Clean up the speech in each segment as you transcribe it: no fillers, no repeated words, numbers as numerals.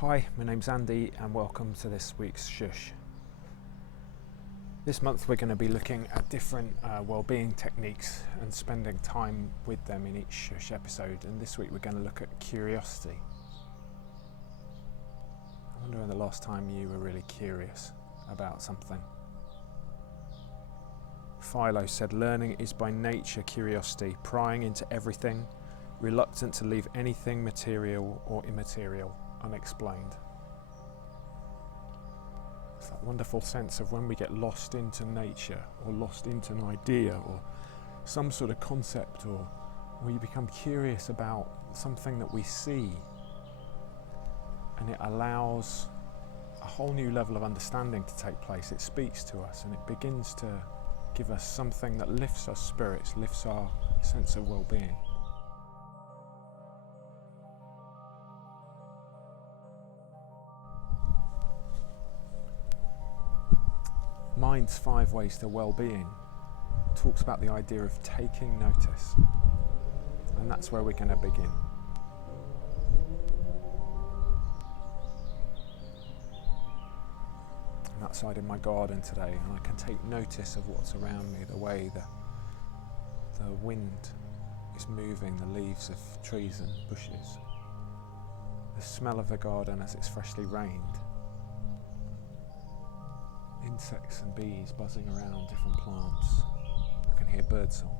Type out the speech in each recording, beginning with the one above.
Hi, my name's Andy and welcome to this week's Shhh. This month we're going to be looking at different well-being techniques and spending time with them in each Shhh episode, and this week we're going to look at curiosity. I wonder when the last time you were really curious about something. Philo said learning is by nature curiosity, prying into everything, reluctant to leave anything material or immaterial unexplained. It's that wonderful sense of when we get lost into nature or lost into an idea or some sort of concept, or we become curious about something that we see, and it allows a whole new level of understanding to take place. It speaks to us and it begins to give us something that lifts our spirits, lifts our sense of well-being. Mind's 5 Ways to Well-being talks about the idea of taking notice, and that's where we're going to begin. I'm outside in my garden today and I can take notice of what's around me, the way the wind is moving the leaves of trees and bushes, the smell of the garden as it's freshly rained, insects and bees buzzing around different plants. I can hear birdsong.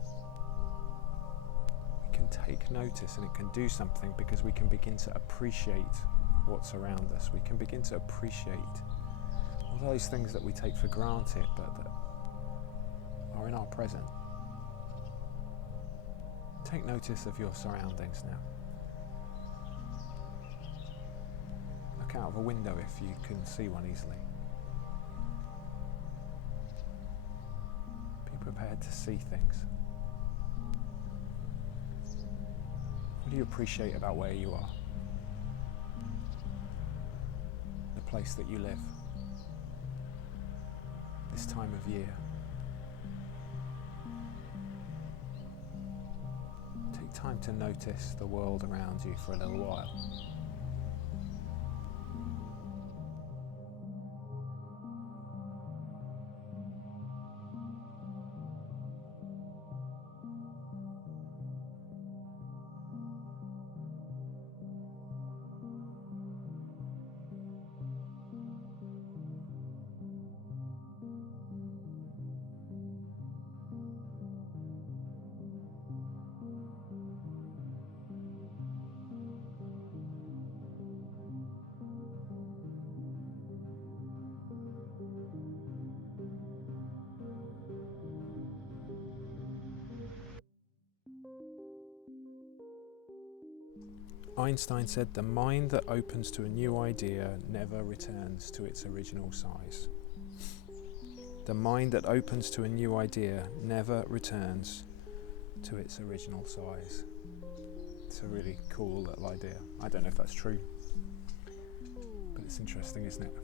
We can take notice, and it can do something because we can begin to appreciate what's around us. We can begin to appreciate all those things that we take for granted but that are in our present. Take notice of your surroundings now. Look out of a window if you can see one easily. Prepared to see things. What do you appreciate about where you are? The place that you live? This time of year? Take time to notice the world around you for a little while. Einstein said, "The mind that opens to a new idea never returns to its original size." The mind that opens to a new idea never returns to its original size. It's a really cool little idea. I don't know if that's true, but it's interesting, isn't it?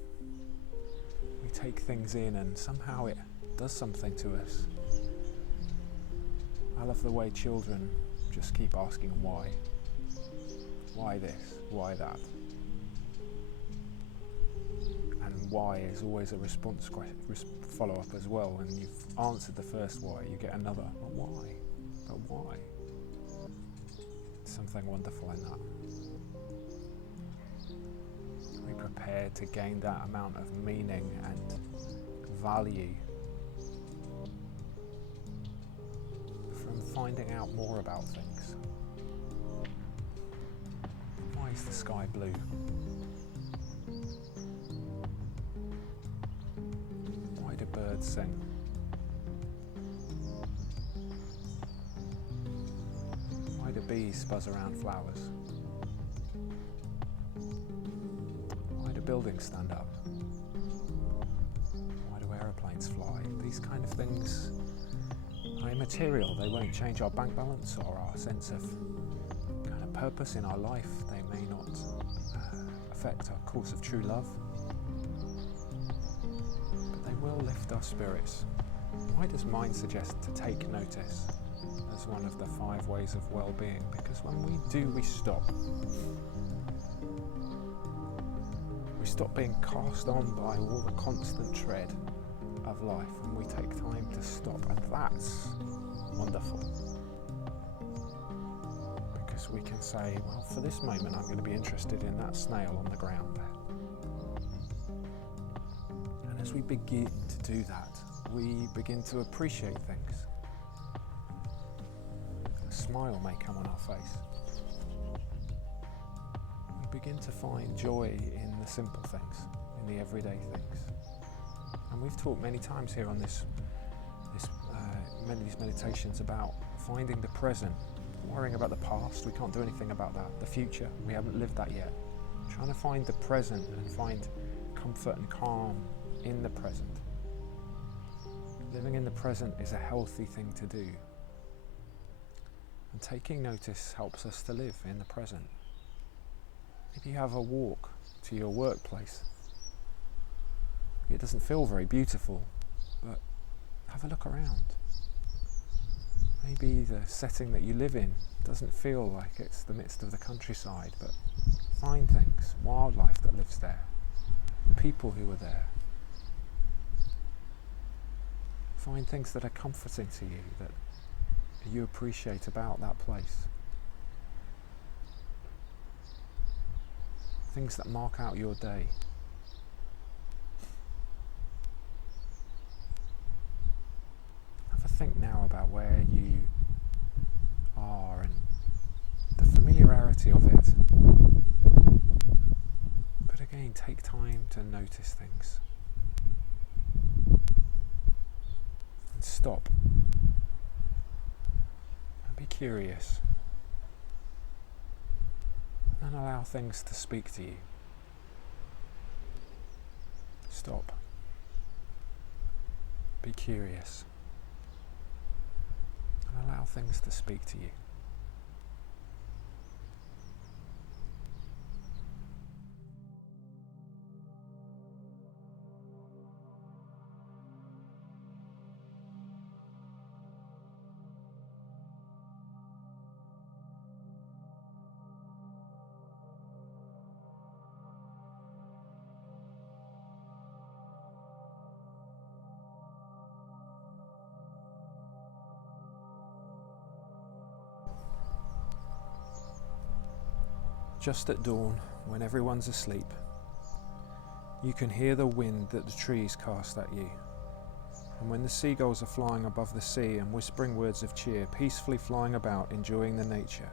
We take things in and somehow it does something to us. I love the way children just keep asking why. Why this? Why that? And why is always a response follow-up as well. And you've answered the first why, you get another, but why? But why? There's something wonderful in that. Are we prepared to gain that amount of meaning and value from finding out more about things? Why is the sky blue? Why do birds sing? Why do bees buzz around flowers? Why do buildings stand up? Why do aeroplanes fly? These kind of things are immaterial. They won't change our bank balance or our sense of purpose in our life. They may not affect our course of true love, but they will lift our spirits. Why does mind suggest to take notice as one of the 5 ways of well-being? Because when we do, we stop. we stop being cast on by all the constant tread of life, and we take time to stop, and that's wonderful. Because we can say, well, for this moment I'm going to be interested in that snail on the ground there. And as we begin to do that, we begin to appreciate things. A smile may come on our face. We begin to find joy in the simple things, in the everyday things. And we've talked many times here on many of these meditations about finding the present, worrying about the past. We can't do anything about that. The future, we haven't lived that yet. Trying to find the present and find comfort and calm in the present. Living in the present is a healthy thing to do. And taking notice helps us to live in the present. If you have a walk to your workplace, it doesn't feel very beautiful, but have a look around. Maybe the setting that you live in doesn't feel like it's the midst of the countryside, but find things, wildlife that lives there, people who are there. Find things that are comforting to you, that you appreciate about that place. Things that mark out your day. Have a think now about where you are and the familiarity of it. But again, take time to notice things. And stop. And be curious. And allow things to speak to you. Stop. Be curious. And allow things to speak to you. Just at dawn, when everyone's asleep, you can hear the wind that the trees cast at you. And when the seagulls are flying above the sea and whispering words of cheer, peacefully flying about, enjoying the nature.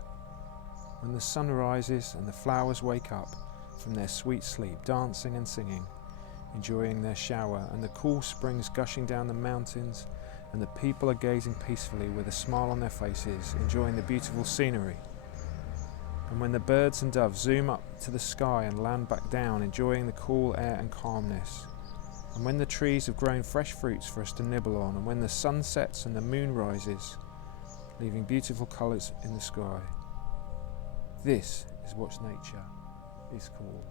When the sun rises and the flowers wake up from their sweet sleep, dancing and singing, enjoying their shower, and the cool springs gushing down the mountains, and the people are gazing peacefully with a smile on their faces, enjoying the beautiful scenery. And when the birds and doves zoom up to the sky and land back down, enjoying the cool air and calmness. And when the trees have grown fresh fruits for us to nibble on, and when the sun sets and the moon rises, leaving beautiful colours in the sky. This is what nature is called.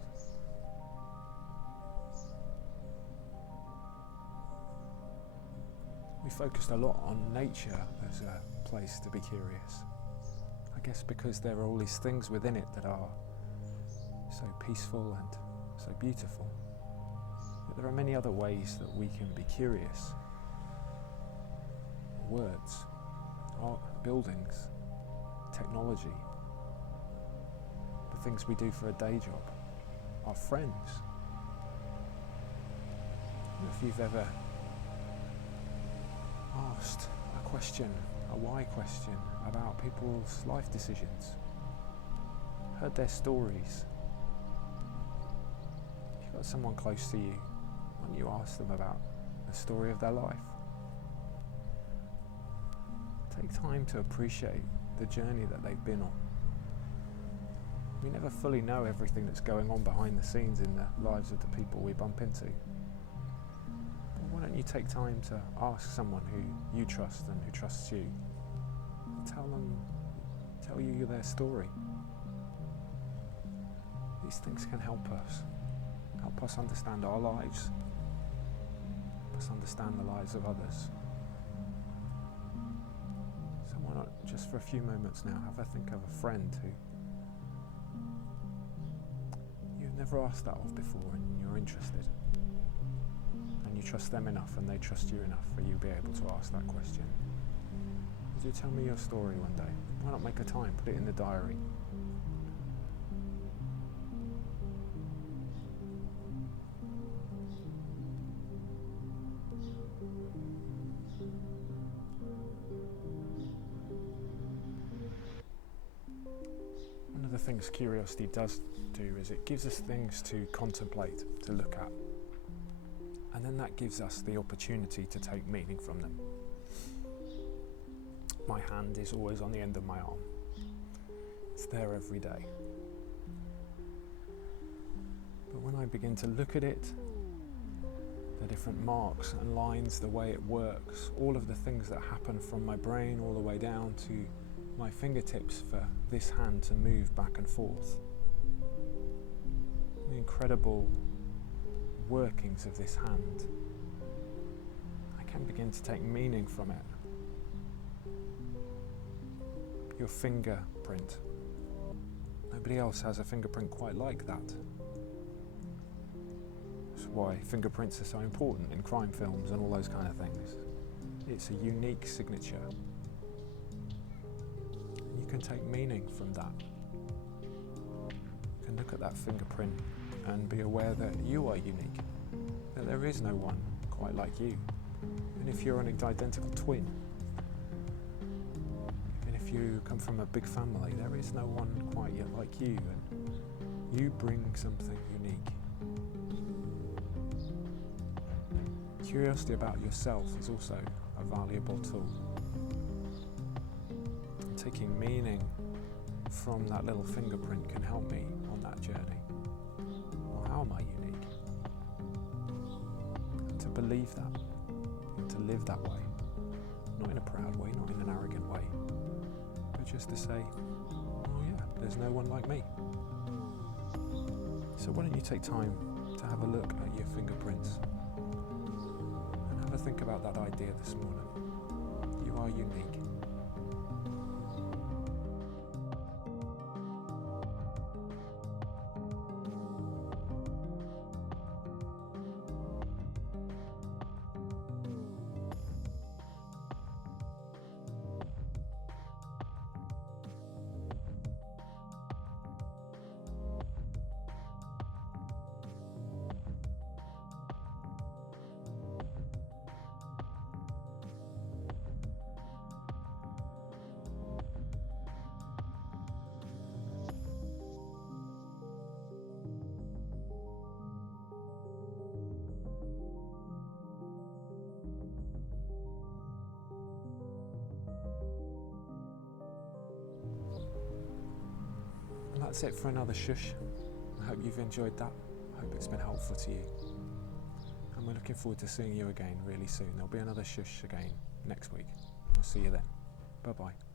We focused a lot on nature as a place to be curious. I guess because there are all these things within it that are so peaceful and so beautiful. But there are many other ways that we can be curious. Words, art, buildings, technology, the things we do for a day job, our friends. And if you've ever asked a question, a why question, about people's life decisions, heard their stories. If you've got someone close to you, why don't you ask them about the story of their life? Take time to appreciate the journey that they've been on. We never fully know everything that's going on behind the scenes in the lives of the people we bump into. But why don't you take time to ask someone who you trust and who trusts you? Tell you their story. These things can help us understand our lives, help us understand the lives of others. So why not, just for a few moments now, have a think of a friend who you you've never asked that of before and you're interested. And you trust them enough and they trust you enough for you to be able to ask that question. Would you tell me your story one day? Why not make a time, put it in the diary? One of the things curiosity does do is it gives us things to contemplate, to look at. And then that gives us the opportunity to take meaning from them. My hand is always on the end of my arm. It's there every day. But when I begin to look at it, the different marks and lines, the way it works, all of the things that happen from my brain all the way down to my fingertips for this hand to move back and forth. The incredible workings of this hand. I can begin to take meaning from it. Your fingerprint. Nobody else has a fingerprint quite like that. That's why fingerprints are so important in crime films and all those kind of things. It's a unique signature. You can take meaning from that. You can look at that fingerprint and be aware that you are unique, that there is no one quite like you. And if you're an identical twin, and if you come from a big family, there is no one quite yet like you, and you bring something unique. Curiosity about yourself is also a valuable tool. And taking meaning from that little fingerprint can help me on that journey. Well, how am I unique? And to believe that, and to live that way, not in a proud way, not in an arrogant way, but just to say, oh yeah, there's no one like me. So why don't you take time to have a look at your fingerprints and have a think about that idea this morning. You are unique. That's it for another Shhh. I hope you've enjoyed that. I hope it's been helpful to you. And we're looking forward to seeing you again really soon. There'll be another Shhh again next week. I'll see you then. Bye bye.